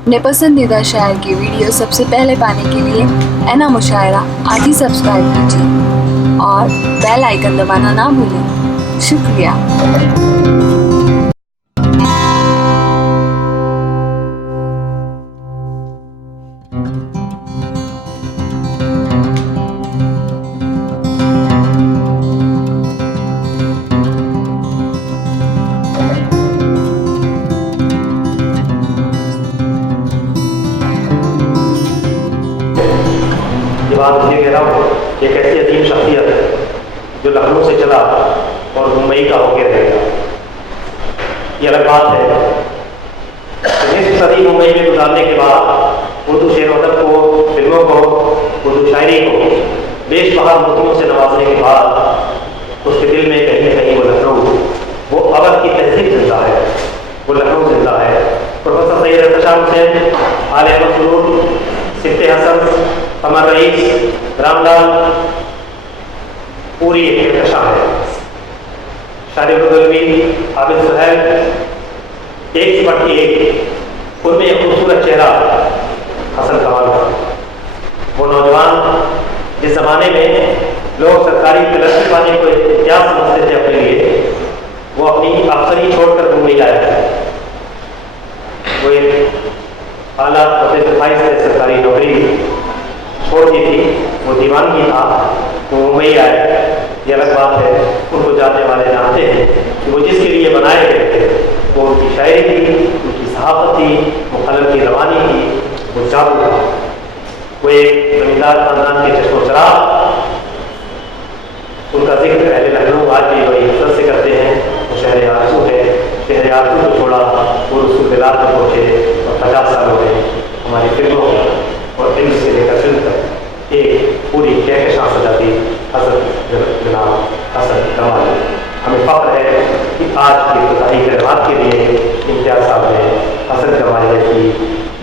अपने पसंदीदा शायर की वीडियो सबसे पहले पाने के लिए एना मुशायरा आज ही सब्सक्राइब कीजिए और बेल आइकन दबाना ना भूलें। शुक्रिया। ये बात इसलिए कह रहा हूँ, एक ऐसी अजीम शख्सियत जो लखनऊ से चला और मुंबई का होकर रहेगा, ये अलग बात है। निस्फ सदी मुंबई में गुजारने के बाद उर्दू शेर अदब को, फिल्मों को, उर्दू शायरी को बेशबहा मुल्कों से नवाजने के बाद उसके दिल में कहीं न कहीं वो लखनऊ, वो अवध की तहजीब जिंदा है, वो लखनऊ जिंदा है। प्रोफेसर सैयद इरतशाद हुसैन, आले अहमद सुरूर, सिफ्ते हसन, कमर रईस, रामलाल, पूरी एक कहकशां है। शारिर गलवी, आबिद सुहैल, एक से बढ़ के एक, उनमें एक खूबसूरत चेहरा हसन कमाल का। वो नौजवान जिस ज़माने में लोग सरकारी तरक्की पाने को इम्तियाज समझते थे अपने लिए, वो अपनी अफसरी छोड़कर मुंबई आया है। वो एक आला प्रोफेसर से सरकारी नौकरी छोड़ दी थी, वो दीवानगी था, वो मुंबई आए। ये अलग बात है, उनको जानने वाले जानते हैं कि वो जिसके लिए बनाए गए थे वो उनकी शायरी थी, उनकी सहाफत थी, वो कलम की रवानी थी, वो जादू था। वो एक जमींदार खानदान के चश्मो चराग, उनका जिक्र अहले लखनऊ आज भी बड़ी हसरत से करते हैं। वो शहर आरज़ू है, शहर आरज़ू को छोड़ा वो रसूलुल्लाह तक पहुँचे और 50 साल हो गए हमारी फिल्मों और फिल्म से लेकर फिल्म तक एक पूरी कहकशां सजाती हज़रत जनाब हसन कमाल। हमें फ़ख्र है कि आज की इब्तिदाई खिदमत के लिए इम्तियाज़ साहब ने हसन कमाल की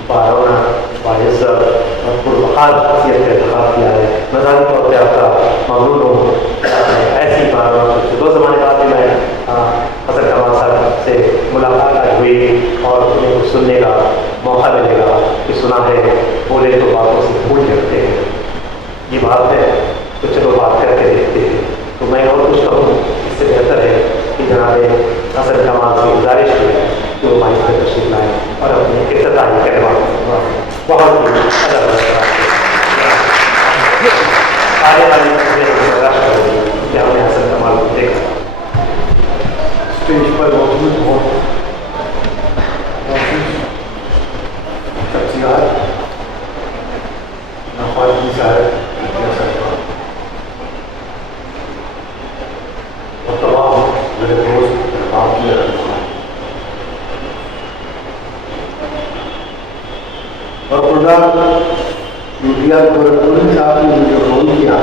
बारौना, बाइज़्ज़त और पुरवक़ार शख्सियत का इंतख़ाब किया है। मज़ारी तौर पर आपका ममनून हूँ। ऐसी बारौना दो ज़माने बाद में मैं हसन कमाल साहब से मुलाकात हुई और उन्हें कुछ सुनने का मौका मिलेगा कि सुना है बोले तो बातों से भूल जाते हैं। ये बात है तो चलो बात करके देखते हैं। तो मैं और कुछ कहूँ इससे बेहतर है कि जनाब हसन कमाल से गुजारिश की कि वो माइक पर तशरीफ लाएँ और अपनी इब्तिदाई खिदमत बहुत ही आने वाली कि हमने हसन कमाल को देखा स्टेज पर मौजूद हो शख्सियात, नवाज़ी साहब और तमाम मेरे दोस्त बाकी और खुदा मीडिया गोरखपुरी साहब ने मुझे फ़ोन किया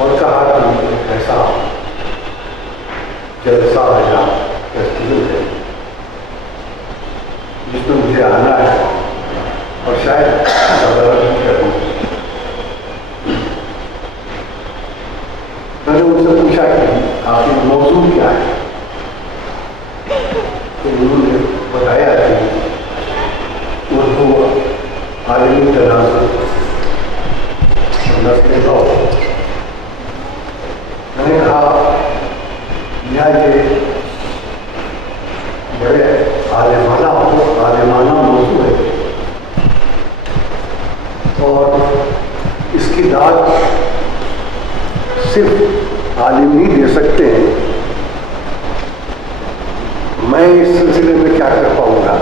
और कहा कि ऐसा जलसा आया फेस्टिवल है जिसमें मुझे आना है और शायद सदारत करूँ। मैंने उनसे पूछा कि आपकी मौजूद क्या है, तो उन्होंने बताया कि उर्दू आलमी तनाज़ुर नस्ल दौ। मैंने कहा यह ये बड़े आलिमाना मौजूद है और इसकी दाद सिर्फ आलिम ही दे सकते हैं। मैं इस सिलसिले में क्या कर पाऊंगा?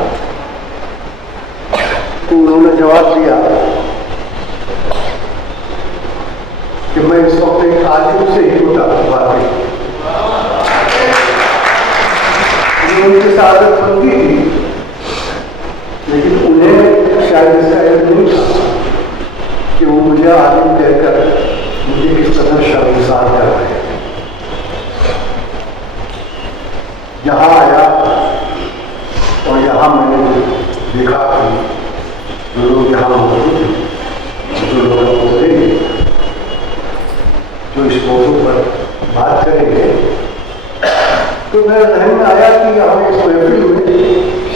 तो उन्होंने जवाब दिया कि मैं इस वक्त एक आलिम से ही मुताबिक उनकी सादत बनती थी, लेकिन उन्हें शायद इसका इल्म नहीं था कि वो मुझे आलिम कहकर मुझे किस तरह शर्मिसार कर रहे हैं। यहाँ आया और यहाँ मैंने देखा कि जो लोग यहाँ मौजूद हैं, जो लोग बोलेंगे, जो इस मौजूद पर बात करेंगे, तो मेरे जहन में आया कि हमें इस महफिल में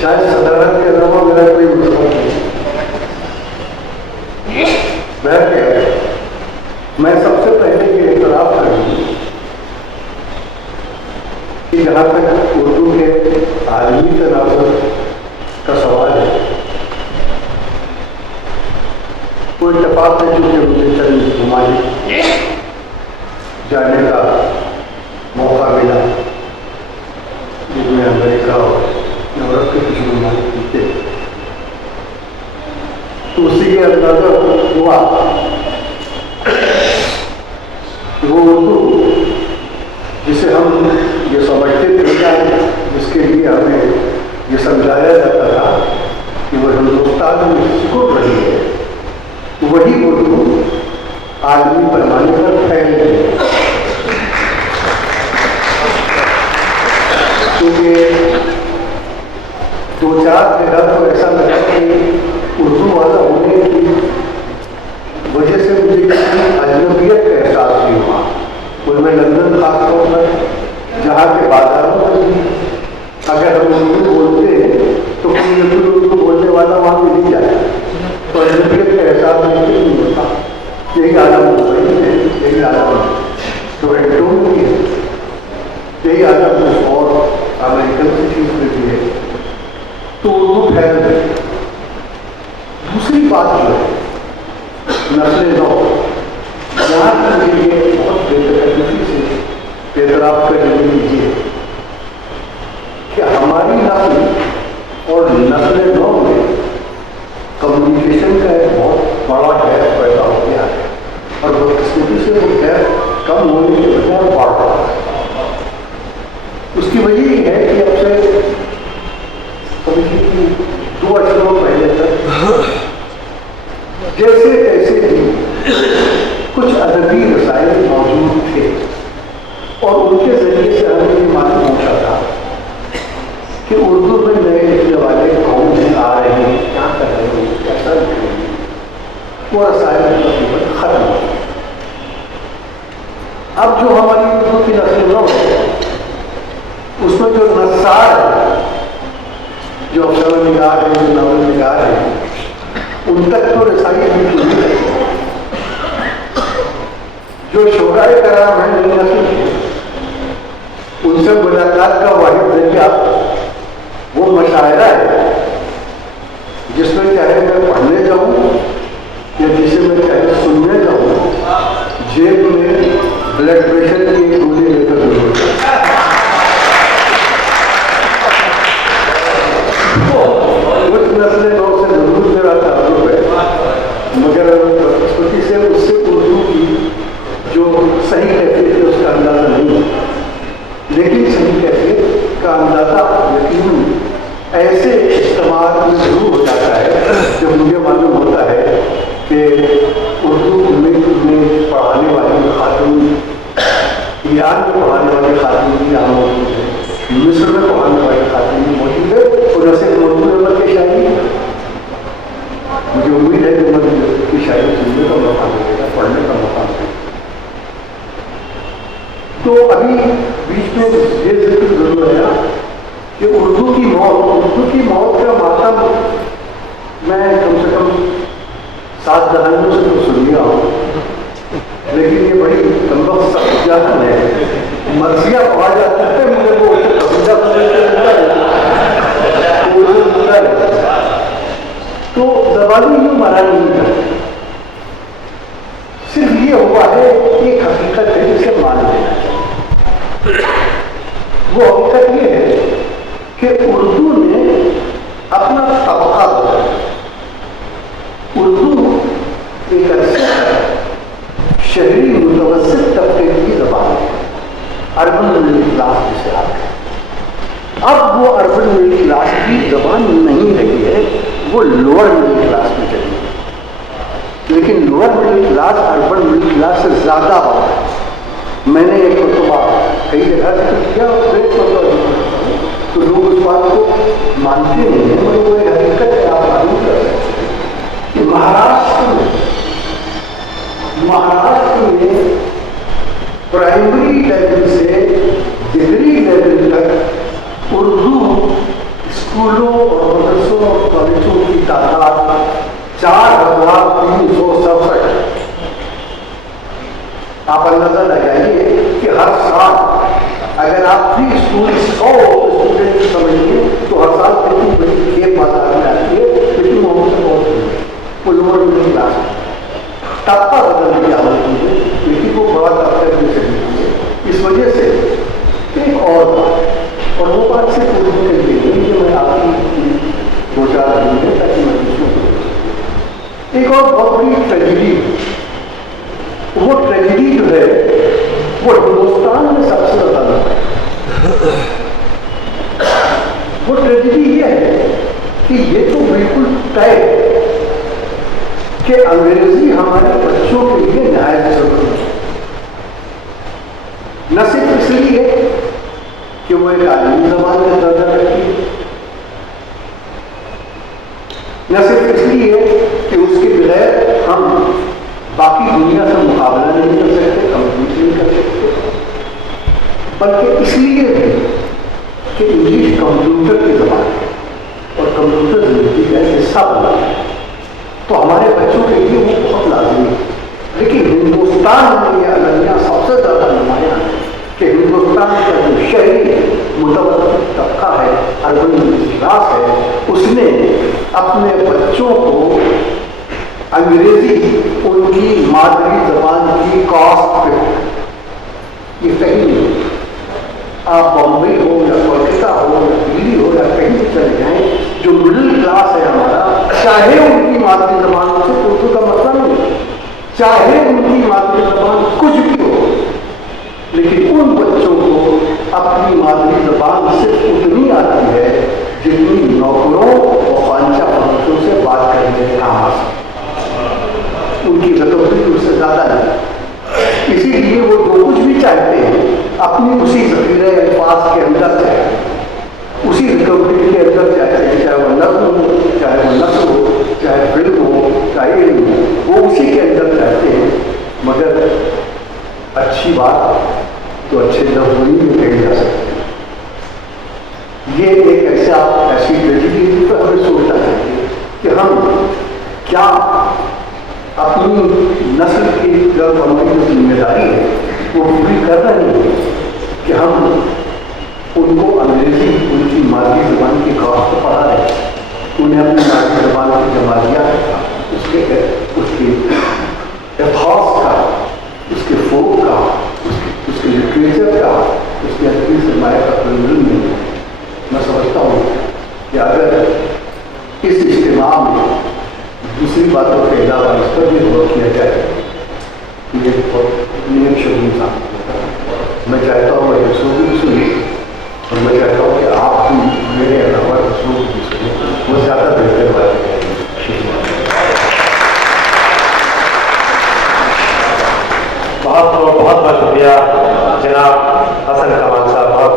शायद सदारत के अलावा मेरा कोई मतलब नहीं। वह मैं सबसे पहले ये इतराफ़ करूँ कि जहाँ तक उर्दू के आलमी तनाज़ुर का सवाल है, वो इत्तेफाक है चूँकि मुझे चंद ममालिक जाने का मौका मिला, जिसमें अमेरिका और यूरोप के कुछ ममालिक भी थे। तो उसी के अंदाजा हुआ वो उर्दू जिसे हम ये समझते थे, जिसके लिए हमें ये समझाया जाता था कि वो हिंदुस्तान में सिकुड़ रही है, वही उर्दू आदमी पैमाने पर फैल गई है। क्योंकि दो चार जगह तो ऐसा लगा कि उर्दू वाला होने की वजह से मुझे किसी अजनबियत का एहसास नहीं हुआ। उनमें लंदन खासतौर पर, जहाँ के बाजारों में भी अगर हम उर्दू बोलते हैं तो कोई उर्दू बोलने वाला वहाँ मिल ही जाए, तो अजनबियत का एहसास नहीं होता। यही आलम मुंबई है, यही आलम टोरंटो में भी है, यही आलम और अमेरिकन सिटीज में भी है। तो उर्दू फैल गई। दूसरी बात जो है नस्ल नौ, यहाँ के लिए बहुत बेतकल्लुफ़ी से बेतराफ़ कर लीजिए कि हमारी नस्ल और नस्ल नौ में कम्युनिकेशन का एक बहुत बड़ा गैप पैदा हो गया है, और बदकिस्मती से वो गैप कम होने के बजाय बढ़ रहा है। उसकी वजह ये है कि अब से समझिए कि 2 अक्षरों पहले तक जैसे तैसे भी कुछ अदबी रसायन मौजूद थे, और उनके जरिए से हमें ये मालूम होता था कि उर्दू में नए लिखने वाले कौन हैं, आ रहे हैं, क्या कर रहे हैं, कैसा लिख रहे हैं। वो रसायन तकरीबन खत्म हो गया। अब जो हमारी उर्दू की नस्ल नौ है, उसमें जो नस्सार है, जो अफसर निगार है, जो नावल निगार है, उन तक तो रसाई बिल्कुल नहीं है। जो शोराए कराम है नई नस्ल के, उनसे मुलाकात का वाहिद जरिया वो मशायरा है, जिसमें चाहे मैं पढ़ने जाऊँ या जिसे मैं चाहे सुनने जाऊँ, जेब में ब्लड प्रेशर की गोली लेकर जरूर उस नस्ल नौ से जरूर मेरा ताल्लुक है, मगर बदकिस्मती से उससे उर्दू की जो सही कैफियत है उसका अंदाज़ा नहीं होता। लेकिन सही कैफियत का अंदाज़ा यकीनन ऐसे इस्तेमाल में जरूर हो जाता है जब मुझे मालूम होता है कि उर्दू में पढ़ाने वाली खातून ईरान में पढ़ाने वाली खातून भी यहाँ मौजूद है, मिस्र में पढ़ाने वाली खातून भी मौजूद है, और ऐसे उर्दू नंबर की शायरी मुझे उम्मीद है कि मुझे की शायरी सुनने का मौका मिलेगा, पढ़ने का मौका मिलेगा। तो अभी बीच में ये जिक्र जरूर है कि उर्दू की मौत का मातम मैं कम से कम 7 दहाइयों से तो सुन लिया हूँ, लेकिन ये बड़ी लंबा सब्जान है। मर्जिया पढ़ा जाता है, मुझे वो कब्जा तो जबानी यूँ मारा नहीं है। सिर्फ ये हुआ है एक हकीकत है जिसे मान लेना चाहिए। वो हकीकत ये है कि उर्दू ने अपना तबका बदला। उर्दू एक अरसे शहरी मुतवस्सित तबके की ज़बान है, अर्बन मिडिल क्लास जिसे आते हैं। अब वो अर्बन मिडिल क्लास की ज़बान नहीं रही है, वो लोअर मिडिल क्लास में चली है। लेकिन lower middle class urban middle class से ज़्यादा बड़ा है। मैंने एक खुतबा कई जगह से किया, तो लोग उस बात को मानते नहीं हैं, मगर वो एक हकीकत है, आप मालूम कर सकते हैं कि महाराष्ट्र में प्राइमरी लेवल से डिग्री लेवल तक उर्दू स्कूलों और मदरसों और कॉलेजों 4,367। आप अंदाजा लगाइए कि हर साल अगर आप प्री स्कूल 100 स्टूडेंट समझिए तो हर साल कितनी बड़ी खेप बाजार में आती है, कितनी मोहब्बत से बहुत वो लोअर मिडिल क्लास तबका बदल दिया होती है, बेटी को बड़ा तबका भी चली है। इस वजह से एक और बात, और वो बात से पूरी के लिए कि मैं आपकी 2-4 दिन में ताकि मैं दूसरों को एक और बहुत बड़ी ट्रेजिडी, वो ट्रेजिडी जो है वो हिंदुस्तान में सबसे ज्यादा है। वो ट्रेजिडी ये है कि ये तो बिल्कुल तय कि अंग्रेजी हमारे बच्चों के लिए नहायत जरूरी है। न सिर्फ इसलिए कि वो एक आदमी जबान का दर्जा रखती है, न सिर्फ इसलिए कि उसके बगैर हम बाकी दुनिया से मुकाबला नहीं कर सकते, कम्पीट नहीं कर सकते, बल्कि इसलिए भी कि इंग्लिश कंप्यूटर की जबान है और कंप्यूटर जिंदगी का हिस्सा बना है, तो हमारे बच्चों के लिए वो बहुत लाजमी है। लेकिन हिंदुस्तान में यह अलमिया सबसे ज़्यादा नुमाया है कि हिंदुस्तान का जो शहरी मुतवस्सित तबका है, अर्बन मिडिल क्लास है, उसने अपने बच्चों को अंग्रेजी उनकी मादरी जबान की कॉस्ट पे, ये कहीं नहीं, आप बॉम्बे हो या कोलकाता हो या दिल्ली हो या कहीं भी चले जाएं, जो मिडिल क्लास है हमारा, चाहे उनकी मादरी जबान से उर्दू का मतलब नहीं, चाहे उनकी मादरी जबान कुछ भी हो, लेकिन उन बच्चों को अपनी मादरी जबान सिर्फ उतनी आती है जितनी नौकरों और पांचा फरोशों से बात करने के काम आ सकती, उनकी गतौती उससे ज़्यादा नहीं। इसीलिए वो जो कुछ भी चाहते हैं अपनी उसी जखीरे अल्फाज के अंदर चाहते हैं, उसी रिकवरी के अंदर चाहते हैं, चाहे वो नज़्म हो, चाहे वो नस्ल हो, चाहे फिल्म हो, चाहे इल्म हो, वो उसी के अंदर चाहते हैं। मगर अच्छी बात तो अच्छे लफ्ज़ों में कही जा सकती है। ये एक ऐसी ट्रेजिडी पर हमें सोचना चाहिए कि हम क्या अपनी नस्ल की जो हमारी जो जिम्मेदारी है वो पूरी कर रहे हैं कि हम उनको अंग्रेजी उनकी मादरी ज़बान की कॉस्ट पर पढ़ा रहे हैं, उन्हें अपनी मादरी ज़बान की जमातियाँ उसके एथॉस का, उसके फोक का, उसके लिटरेचर का, उसके अदबी सरमाया का कोई मिल नहीं है। मैं समझता हूँ कि अगर इस इज्तिमा में दूसरी बातों के अलावा इस पर भी गौर किया जाए, ये बहुत नियम शगुन था। मैं चाहता हूँ मैं दूसरों की भी सुनी, और मैं चाहता हूँ कि आप भी मेरे अलावा दूसरों की भी सुनी, वो ज़्यादा बेहतर बात है। बहुत बहुत शुक्रिया जनाब हसन कमाल साहब, बहुत